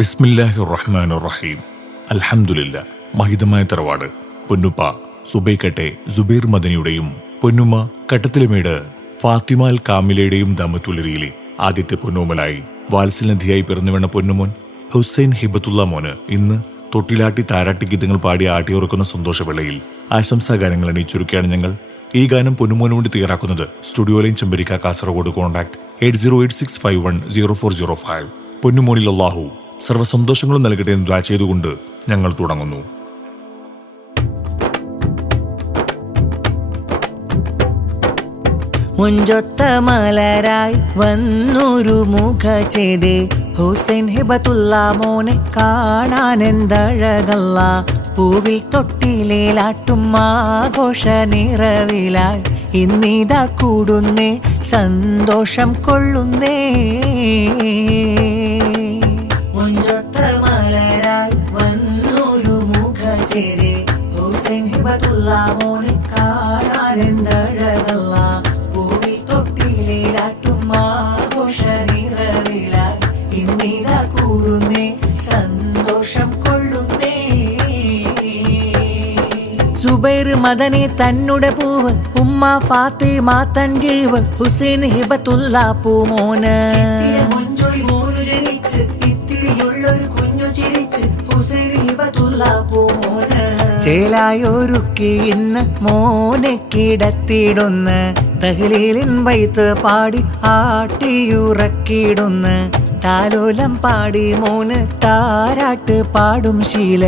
ബിസ്മില്ലാഹിർ റഹ്മാനിർ റഹീം. അൽഹംദുലില്ലാ. മഹിതമായ തറവാട് പൊന്നുപ്പ സുബൈക്കട്ടെ സുബൈർ മദനിയുടെയും പൊന്നുമ്മ കട്ടത്തിലുമേട് ഫാത്തിമ അൽ കാമിലയുടെയും ദാമ്പത്യത്തിലെ ആദ്യത്തെ പൊന്നോമലായി വാത്സല്യനദിയായി പിറന്നുവീണ പൊന്നുമോൻ ഹുസൈൻ ഹിബത്തുള്ള മോന് ഇന്ന് തൊട്ടിലാട്ടി താരാട്ടി ഗീതങ്ങൾ പാടി ആട്ടിയുറക്കുന്ന സന്തോഷവേളയിൽ ആശംസാഗാനങ്ങൾ അണിയിച്ചൊരുക്കുകയാണ് ഞങ്ങൾ. ഈ ഗാനം പൊന്നുമോന് വേണ്ടി തയ്യാറാക്കുന്നത് studio line Chembarika, Kasaragod. Contact 8086510405. പൊന്നുമോനിൽ അല്ലാഹു സർവ്വസന്തോഷങ്ങളും നൽകട്ടെ എന്ന് ദുആ ചെയ്തുകൊണ്ട് ഞങ്ങൾ തുടങ്ങുന്നു. മുഞ്ചൊത്ത മലരായി വന്നൊരു മുഖ ചെയ്തേ ഹുസൈൻ ഹിബത്തുള്ള മോനെ കാണാനെന്തഴകല്ല. പൂവിൽ തൊട്ടിലേലാട്ടും ആഘോഷ നിറവിലായി ഇന്നിതാ കൂടുന്നേ സന്തോഷം കൊള്ളുന്നേ. മുഞ്ചൊത്ത മലരായി വന്നൊരു മുഖ ചെയ്തേ ഹുസൈൻ ഹിബത്തുള്ള മോനെ കാണാനെന്തഴകല്ല. പൂവിൽ തൊട്ടിലേലാട്ടും ആഘോഷ നിറവിലായി ഇന്നിതാ കൂടുന്നേ സന്തോഷം കൊള്ളുന്നേ. സുബൈർ മദനി തന്നുടെ പൂവ്, ഉമ്മ ഫാത്തിമ തൻ ജീവ്, ഹുസൈൻ ഹിബത്തുള്ള പൂമോന്. മൊഞ്ചൊളി മോന് ജനിച്ച് ഇത്തിരിയുള്ളൊരു കുഞ്ഞു ചിരിച്ച് ഹുസൈൻ ഹിബത്തുള്ള പൂമോന്. ചേലായൊരുക്കി ഇന്ന് മോനെ കിടത്തിയിടുന്ന തഹ്ലീലിൻ വൈത്ത് പാടി ആട്ടിയുറക്കിയിടുന്ന താലോലം പാടി മോന് താരാട്ട് പാടും ശീല.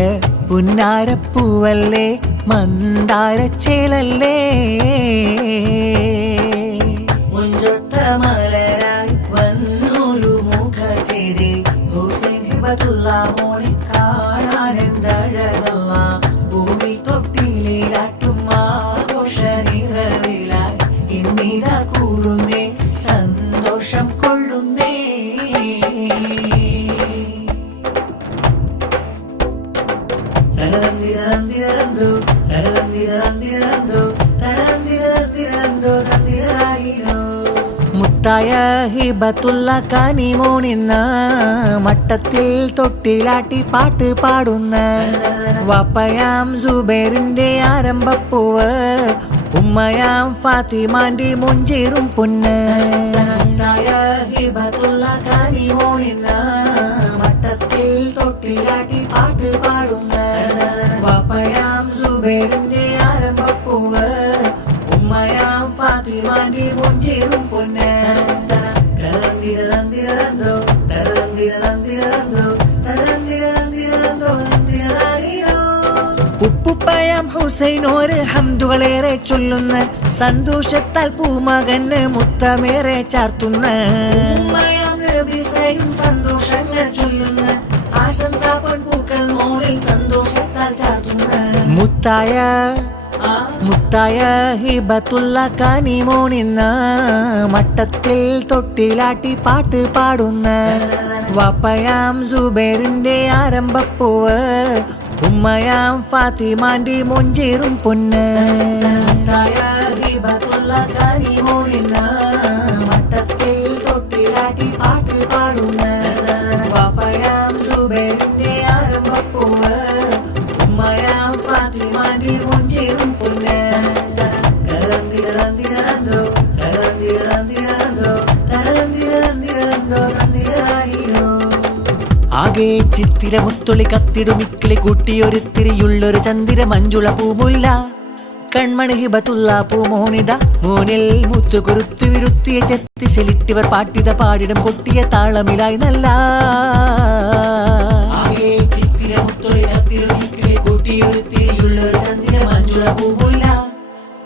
പുന്നാരപ്പൂവല്ലേ മന്ദാരച്ചേലല്ലേ. മുഞ്ചൊത്ത മലരായി വന്നൊരു മുഖ ചെയ്തേ ഹുസൈൻ ഹിബത്തുള്ള മോനെ കാണാനെന്തഴകല്ല. പൂവിൽ തൊട്ടിലേലാട്ടും ആഘോഷ നിറവിലായി ഇന്നിതാ കൂടുന്നേ സന്തോഷം കൊള്ളുന്നേ. മുത്തായ ഹിബത്തുള്ള കനിമോനിന്ന മട്ടത്തിൽ തൊട്ടിലാട്ടി പാട്ട് പാടുന്ന വാപ്പയാം സുബൈറിന്റെ ആരംഭപ്പൂവ്, ഉമ്മയാം ഫാത്തിമാന്റെ മുഞ്ചേറും പൊന്ന്. മുത്തായ ഹിബത്തുള്ള കനിമോനിന്ന മട്ടത്തിൽ തൊട്ടിലാട്ടി പാട്ട് പാടുന്ന വാപ്പയാം സുബൈറിന്റെ ആരംഭപ്പൂവ്, ഉമ്മയാം ഫാത്തിമാന്റെ മുഞ്ചേറും പൊന്ന്. ഉപ്പുപ്പയാം ഹുസൈനോര് ഹംദുകളേറെ ചൊല്ലുന്ന സന്തോഷത്താൽ പൂമകന് മുത്തമേറെ ചാർത്തുന്ന ഉമ്മയാം നബിസയും സന്തോഷങ്ങൾ ചൊല്ലുന്ന ആശംസാ പൊൻപൂക്കൾ മോളിൽ സന്തോഷത്താൽ ചാർത്തുന്ന മുത്തായ ഹിബത്തുള്ള കനിമോനിന്ന മട്ടത്തിൽ തൊട്ടിലാട്ടി പാട്ട് പാടുന്ന വാപ്പയാം സുബൈറിന്റെ ആരംഭപ്പൂവ്, ഉമ്മയാം ഫാത്തിമാന്റെ മൊഞ്ചേറും പൊന്ന്. മുത്തായ ഹിബത്തുള്ള കനിമോനിന്ന മട്ടത്തിൽ തൊട്ടിലാട്ടി പാട്ട് പാടുന്ന വാപ്പയാം സുബൈറിന്റെ ആരംഭപ്പൂവ്, ഉമ്മയാം ഫാത്തിമാന്റെ മൊഞ്ചേറും പൊന്ന്. ആകെ ചിത്തിര മുത്തൊളി കത്തിടുമിക്കിളി കൂട്ടിയൊരുത്തിരിയുള്ളൊരു ചന്ദിര മഞ്ജുള പൂമുല്ല. കൺമണി ഹിബത്തുള്ള പൂമോനിത മോനിൽ മുത്തു കുറുത്തു വിരുത്തിയ ചെത്തി ശലിട്ടിവർ പാട്ടിത പാടിടം കൊട്ടിയ താളമിലായി നല്ല. ആകെ ചിത്തിര മുത്തൊളി കത്തിടുമിക്കിളി കൂട്ടിയൊരുത്തിരിയുള്ളൊരു ചന്ദിര മഞ്ജുള പൂമുല്ല.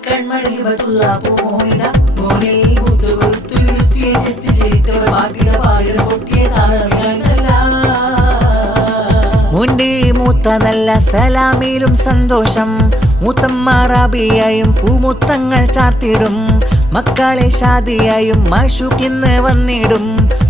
കൺമണി ഹിബത്തുള്ള പൂമോനിത മോനിൽ മുത്തു കുറുത്തു വിരുത്തിയ ചെത്തി ശലിട്ടിവർ പാട്ടിത പാടിടം കൊട്ടിയ താളമിലായി നല്ല. മുണ്ടേ മൂത്ത നല്ല സലാമിലും സന്തോഷം, മൂത്തമ്മ റാബിയായും പൂമുത്തങ്ങൾ ചാർത്തിടും. മക്കളെ ഷാദിയായും മാഷൂക്കിന്ന് വന്നിടും.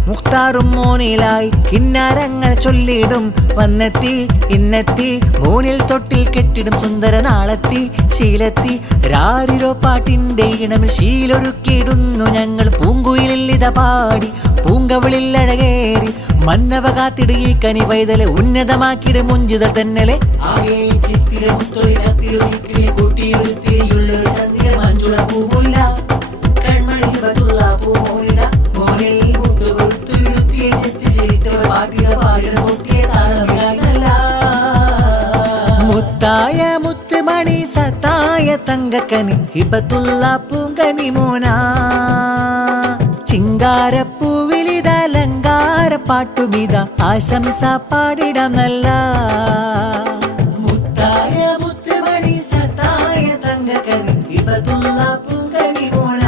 മുഖ്താറും മോനിലായി കിന്നാരങ്ങൾ ചൊല്ലിടും. വന്നെത്തി ഇന്നെത്തി മോനിൽ തൊട്ടിൽ കെട്ടിടും സുന്ദര നാളെത്തി ശീലത്തി. രാരിരോ പാട്ടിന്റെ ഇണമിൽ ശീലൊരുക്കിയിടുന്നു ഞങ്ങൾ പൂങ്കുയിലിത പാടി പൂങ്കവിളിൽ അഴകേറി മന്നവ കാത്തിട് ഈ കനി പൈതലെ ഉന്നതമാക്കിട് മുഞ്ചിതൾ തന്നലെ ആകെ ചിത്തിരമുത്തൊളി കത്തിടുമിക്കിളി കൂട്ടിയൊരുത്തിരിയുള്ളൊരു ചന്ദ്ര മഞ്ജുള പൂമുല്ല കൺമണി ഹിബത്തുള്ള പൂമോനിത മോനിൽ മുത്തുകൊടുത്തു വിരുത്തിയെ ചെത്തി ശരിട്ടവ പാട്ടിയ പാടിയ പൊട്ടിയ താളമില്ല മുത്തായ മുത്തുമണി സത്തായ തങ്കക്കനി ഹിബത്തുള്ള പൂങ്കനി മോന ചിങ്കാരപ്പൂവിളിതലങ്കാര പാട്ടുമിത ആശംസ പാടിടം നല്ല മുത്തായ മുത്തുമണി സത്തായ തങ്കക്കനി ഹിബത്തുള്ള പൂങ്കനി മോന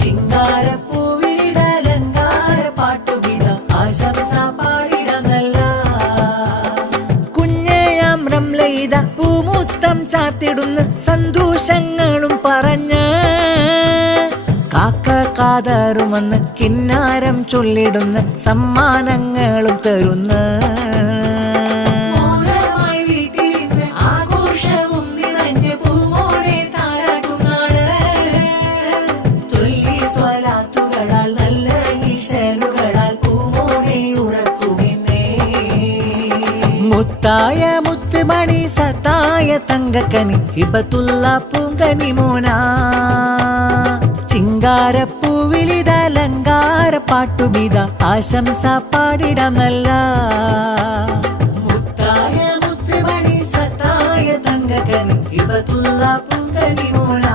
ചിങ്കാരപ്പൂവിളിതലങ്കാര പാട്ടുമിത ആശംസ പാടിടം നല്ല കുഞ്ഞയാം റംലൈത പൂമുത്തം ചാർത്തിടുന്ന സന്തോഷങ്ങളും പറഞ്ഞ് കാക്ക കാതറുമെന്ന് കിന്നാരം ചൊല്ലിടുന്ന സമ്മാനങ്ങളും തരുന്ന ആഘോഷവും നിറഞ്ഞ പൂമോനെ താരാട്ടുന്നാള് ചൊല്ലി സ്വലാത്തുകളാൽ നല്ല ഈശലുകളാൽ പൂമോനെ ഉറക്കുമെന്നേ മുത്തായ മുത്തുമണി സത്തായ തങ്കക്കനി ഹിബത്തുള്ള പൂങ്കനി മോന ചിങ്കാരപ്പൂവിളിതലങ്കാര പാട്ടുമിത ആശംസ പാടിടം നല്ല മുത്തായ മുത്തുമണി സത്തായ തങ്കക്കനി ഹിബത്തുള്ള പൂങ്കനി മോന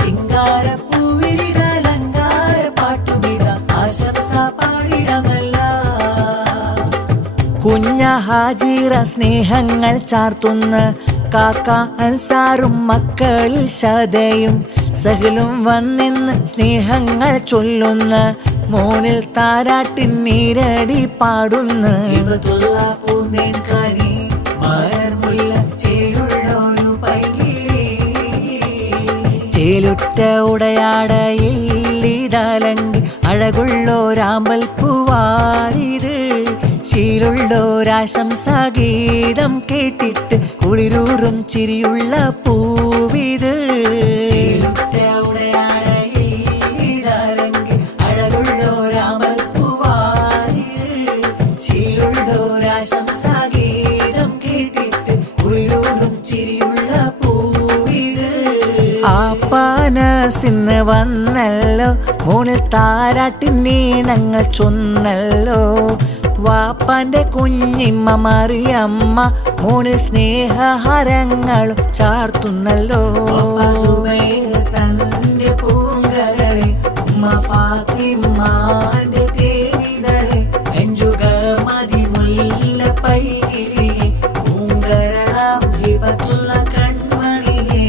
ചിങ്കാരപ്പൂവിളിതലങ്കാര പാട്ടുമിത ആശംസ പാടിടം നല്ല കുഞ്ഞ ഹാജിറ സ്നേഹങ്ങൾ ചാർത്തുന്ന കാക്ക അൻസാറും മക്കളിൽ ശതയും സഹലും വന്നിന്ന് സ്നേഹങ്ങൾ ചൊല്ലുന്ന മോനിൽ താരാട്ടിൻ നീരടി പാടുന്ന പൂന്തേൻ കനി മലർമുല്ല ചേലുള്ളൊരു പൈകിളി ചേലുറ്റ ഉടയാടയിൽ ഇതലങ്കി അഴകുള്ളോരാമ്പൽ പൂവാരിത് ശീലുള്ളോരാശംസാഗീതം കേട്ടിട്ട് കുളിരൂറും ചിരിയുള്ള പൂവിത് അഴകുള്ളോരാമ്പൽ പൂവാരിത് ശീലുള്ളോരാശംസാഗീതം കേട്ടിട്ട് കുളിരൂറും ചിരിയുള്ള പൂവിത് ആപ്പാനസിന്ന് വന്നല്ലോ മോനിൽ താരാട്ടിൻ നീണങ്ങൾ ചൊന്നല്ലോ വാപ്പാന്റെ കുഞ്ഞിമ്മ മറിയമ്മ മോന് സ്നേഹഹരങ്ങളും ചാർത്തുന്നല്ലോ തന്റെ പൂങ്കരളെ ഉമ്മ ഫാത്തിമാന്റെ തേരിതളെ എഞ്ചുക മതിമുല്ല പൈകിളിയെ പൂങ്കരളം ഹിബത്തുള്ള കൺമണിയെ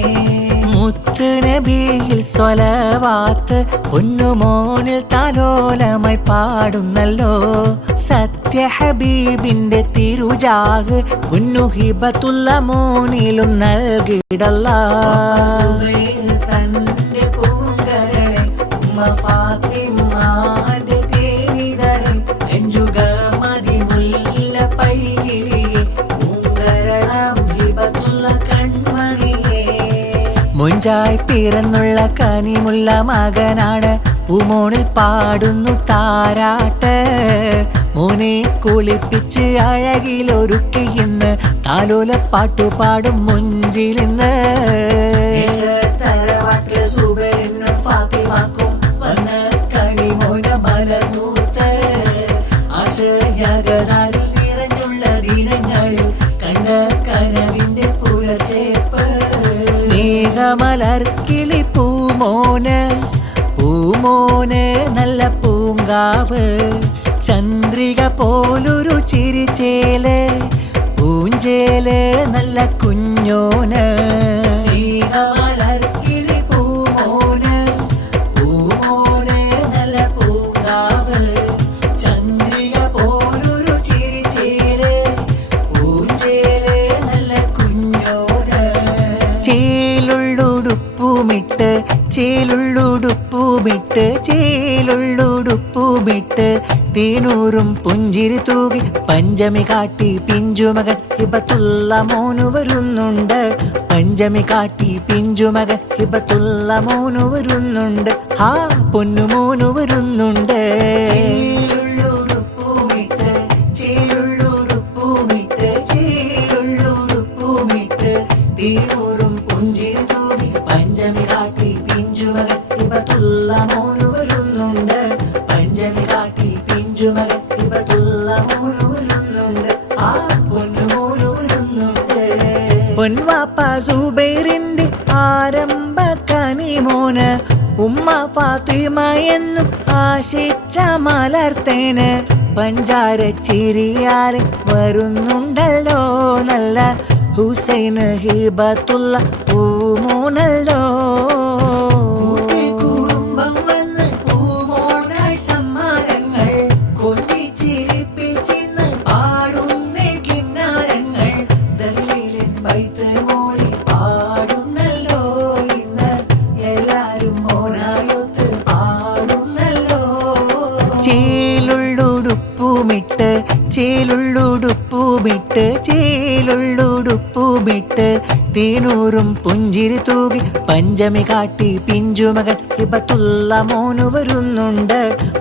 മുത്ത് നബിയിൽ സ്വലവാത്ത് പൊന്നുമോനിൽ താലോലമായി പാടുന്നല്ലോ സത്യ ഹബീബിന്റെ തിരുജാഹ് പൊന്നു ഹിബത്തുള്ള മോനിലും നൽകിടല്ല തന്റെ പൂങ്കരളെ ഉമ്മ ഫാത്തിമാന്റെ തേരിതളെ എഞ്ചുക മതിമുല്ല പൈകിളിയെ പൂങ്കരളം ഹിബത്തുള്ള കൺമണിയെ മുഞ്ചായി പിറന്നുള്ള കനിമുള്ള മകനാണ് പൂമോണിൽ പാടുന്നു താരാട്ട് മോനെ കുളിപ്പിച്ച് അഴകിലൊരുക്കി ഇന്ന് താലോല പാട്ടുപാടും മുഞ്ചിലിന്ന് ഫാത്തിമാക്കും വന്ന് കനിമോന മലർന്നൂത്ത് ആശയകനാടിൽ നിറഞ്ഞുള്ള ദിനങ്ങളിൽ കണ്ട കനവിന്റെ പുലർച്ചേപ്പ് സ്നേഹമലർക്കിളി പൂമോന് പൂമോന് നല്ല പൂങ്കാവ് ചന്ദ്രിക പോലൊരു ചിരിച്ചേല് പൂഞ്ചേല് നല്ല കുഞ്ഞോന് സ്നേഹമലർക്കിളി പൂമോന് പൂമോന് നല്ല പൂങ്കാവ് ചന്ദ്രിക പോലൊരു ചിരിച്ചേല് പൂഞ്ചേല് നല്ല കുഞ്ഞോന് ചേലുള്ളുടുപ്പുമിട്ട് ചേലുള്ളുടുപ്പുമിട്ട് ചേലുള്ളുടുപ്പുമിട്ട് തേനൂറും പുഞ്ചിരി തൂകി പഞ്ചമി കാട്ടി പിഞ്ചുമകൻ ഹിബത്തുള്ള മോനു വരുന്നുണ്ട്. പഞ്ചമി കാട്ടി പിഞ്ചുമകൻ ഹിബത്തുള്ള മോനു വരുന്നുണ്ട്. ഹാ പൊന്നുമോനു വരുന്നുണ്ട്. ചേലുള്ളുടുപ്പൂമിട്ട് ചേലുള്ളുടുപ്പൂമിട്ട് ചേലുള്ളുടുപ്പൂമിട്ട് തേനൂറും പുഞ്ചിരി തൂകി പഞ്ചമി കാട്ടി പിഞ്ചുമകൻ ഹിബത്തുള്ള മോനു വരുന്നുണ്ട്. പഞ്ചമി കാട്ടി പിഞ്ചുമകൻ ഹിബത്തുള്ള മോനു വരുന്നുണ്ട്. ആ പൊന്നുമോനു വരുന്നുണ്ട്. പൊൻവാപ്പ സുബൈറിന്റെ ആരംഭ കനിമോന് ഉമ്മ ഫാത്തിമ എന്നും ആശിച്ച മലർത്തേന് പഞ്ചാര ചിരിയാലെ വരുന്നുണ്ടല്ലോ നല്ല ഹുസൈന് ഹിബത്തുള്ള പൂമോനല്ലോ. കുടുംബം വന്ന് പൂമോനായി സമ്മാനങ്ങൾ കൊഞ്ചിച്ചിരിപ്പിച്ചിന്ന് പാടുന്നേ കിന്നാരങ്ങൾ. ദഹ്ലീലിൻ ബൈത്ത് മോളി പാടുന്നല്ലോ ഇന്ന് എല്ലാരും മോനായൊത്ത് പാടുന്നല്ലോ. ചേലുള്ളുടുപ്പൂമിട്ട് ചേലുള്ളുടുപ്പൂമിട്ട് ചേലുള്ളുടുപ്പൂമിട്ട് തേനൂറും പുഞ്ചിരി തൂകി പഞ്ചമി കാട്ടി പിഞ്ചുമകൻ ഹിബത്തുള്ള മോനു വരുന്നുണ്ട്.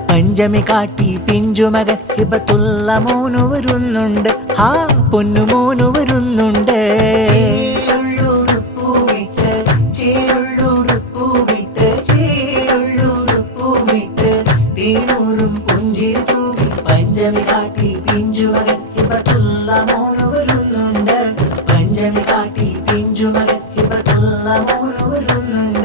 പഞ്ചമി കാട്ടി പിഞ്ചുമകൻ ഹിബത്തുള്ള മോനു വരുന്നുണ്ട്. ഹാ പൊന്നുമോനു വരുന്നുണ്ട്. ചേലുള്ളുടുപ്പൂമിട്ട് ചേലുള്ളുടുപ്പൂമിട്ട് ചേലുള്ളുടുപ്പൂമിട്ട് തേനൂറും പുഞ്ചിരി തൂകി പഞ്ചമി കാട്ടി പിഞ്ചുമകൻ ഹിബത്തുള്ള മോനു വരുന്നുണ്ട്. പഞ്ചമി കാട്ടി പിഞ്ചുമകൻ ഹിബത്തുള്ള മോനു വരുന്നുണ്ട്.